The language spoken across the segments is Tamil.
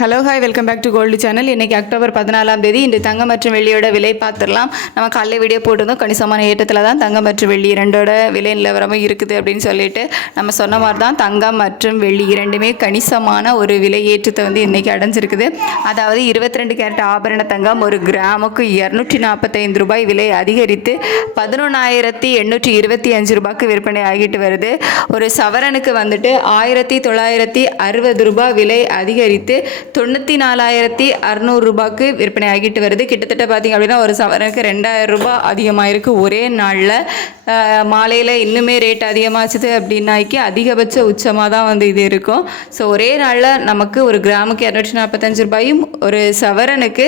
Hello hi welcome back to gold channel இன்றைக்கி அக்டோபர் பதினாலாம் தேதி. இன்று தங்கம் மற்றும் வெள்ளியோட விலை பார்த்துடலாம். நம்ம காலைல வீடியோ போட்டிருந்தோம். கணிசமான ஏற்றத்தில் தான் தங்கம் மற்றும் வெள்ளி இரண்டோட விலை நிலவரமும் இருக்குது அப்படின்னு சொல்லிட்டு நம்ம சொன்ன மாதிரி தான் தங்கம் மற்றும் வெள்ளி இரண்டுமே கணிசமான ஒரு விலை ஏற்றத்தை வந்து இன்றைக்கி அடைஞ்சிருக்குது. அதாவது இருபத்தி ரெண்டு கேரட் ஆபரண தங்கம் ஒரு கிராமுக்கு இரநூற்றி நாற்பத்தைந்து ரூபாய் விலை அதிகரித்து பதினொன்றாயிரத்தி எண்ணூற்றி இருபத்தி அஞ்சு ரூபாய்க்கு விற்பனை ஆகிட்டு வருது. ஒரு சவரனுக்கு வந்துட்டு ஆயிரத்தி தொள்ளாயிரத்தி அறுபது ரூபாய் விலை அதிகரித்து தொண்ணூற்றி நாலாயிரத்தி அறநூறு ரூபாய்க்கு விற்பனை ஆகிட்டு வருது. கிட்டத்தட்ட பார்த்திங்க அப்படின்னா ஒரு சவரனுக்கு ரெண்டாயிரம் ரூபாய் அதிகமாயிருக்கு ஒரே நாளில். மாலையில் இன்னுமே ரேட் அதிகமாச்சுது அப்படின்னாக்கி அதிகபட்ச உச்சமாக தான் வந்து இது இருக்கும். ஸோ ஒரே நாளில் நமக்கு ஒரு கிராமுக்கு இரநூற்றி நாற்பத்தஞ்சு ரூபாயும் ஒரு சவரனுக்கு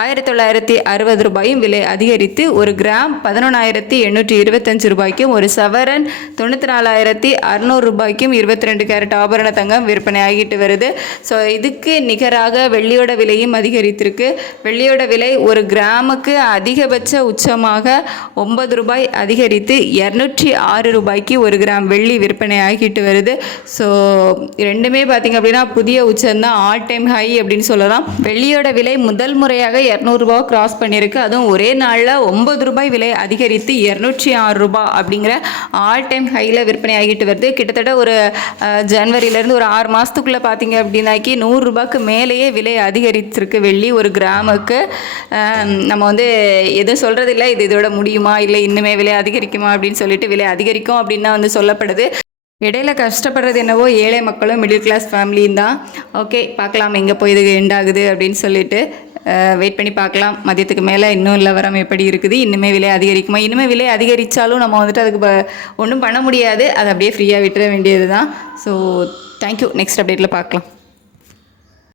ஆயிரத்தி தொள்ளாயிரத்தி அறுபது ரூபாயும் விலை அதிகரித்து ஒரு கிராம் பதினொன்றாயிரத்தி எண்ணூற்றி இருபத்தஞ்சு ரூபாய்க்கும் ஒரு சவரன் தொண்ணூற்றி நாலாயிரத்தி அறநூறு ரூபாய்க்கும் இருபத்தி ரெண்டு கேரட் ஆபரண தங்கம் விற்பனை ஆகிட்டு வருது. ஸோ இதுக்கு நிகராக வெள்ளியோட விலையும் அதிகரித்திருக்கு. வெள்ளியோட விலை ஒரு கிராமுக்கு அதிகபட்ச உச்சமாக ஒன்பது ரூபாய் அதிகரித்து இரநூற்றி ஆறு ரூபாய்க்கு ஒரு கிராம் வெள்ளி விற்பனை ஆகிட்டு வருது. ஸோ ரெண்டுமே பார்த்திங்க அப்படின்னா புதிய உச்சம்தான். ஆல் டைம் ஹை அப்படின்னு சொல்லலாம். வெள்ளியோட விலை முதல் முறையாக இரநூறுபா கிராஸ் பண்ணியிருக்கு. அதுவும் ஒரே நாளில் ஒம்பது ரூபாய் விலை அதிகரித்து இரநூற்றி ஆறு ரூபாய் அப்படிங்கிற ஆல் டைம் ஹையில் விற்பனை ஆகிட்டு வருது. கிட்டத்தட்ட ஒரு ஜனவரியிலேருந்து ஒரு ஆறு மாதத்துக்குள்ளே பார்த்தீங்க அப்படின்னாக்கி நூறுரூபாய்க்கு மேலேயே விலை அதிகரித்திருக்கு வெள்ளி. ஒரு கிராமுக்கு நம்ம வந்து எதுவும் சொல்கிறதில்ல இது இதோட முடியுமா? இல்லை இன்னுமே விலை அதிகரிக்குமா? அப்படின்னு சொல்லிட்டு விலை அதிகரிக்கும் அப்படின்னா வந்து சொல்லப்படுது. இடையில கஷ்டப்படுறது என்னவோ ஏழை மக்களும் மிடில் கிளாஸ் ஃபேமிலியும் தான். ஓகே பார்க்கலாம் எங்கே போய் இது எண்ட் ஆகுது அப்படின்னு சொல்லிட்டு. வெயிட் பண்ணி பார்க்கலாம். மதியத்துக்கு மேலே இன்னும் நிலவரம் எப்படி இருக்குது இன்னுமே விலை அதிகரிக்குமா? இன்னுமே விலை அதிகரித்தாலும் நம்ம வந்துட்டு அதுக்கு ப- ஒன்றும் பண்ண முடியாது. அதை அப்படியே ஃப்ரீயாக விட்டுற வேண்டியது தான் ஸோ தேங்க்யூ நெக்ஸ்ட் அப்டேட்டில் பார்க்கலாம்.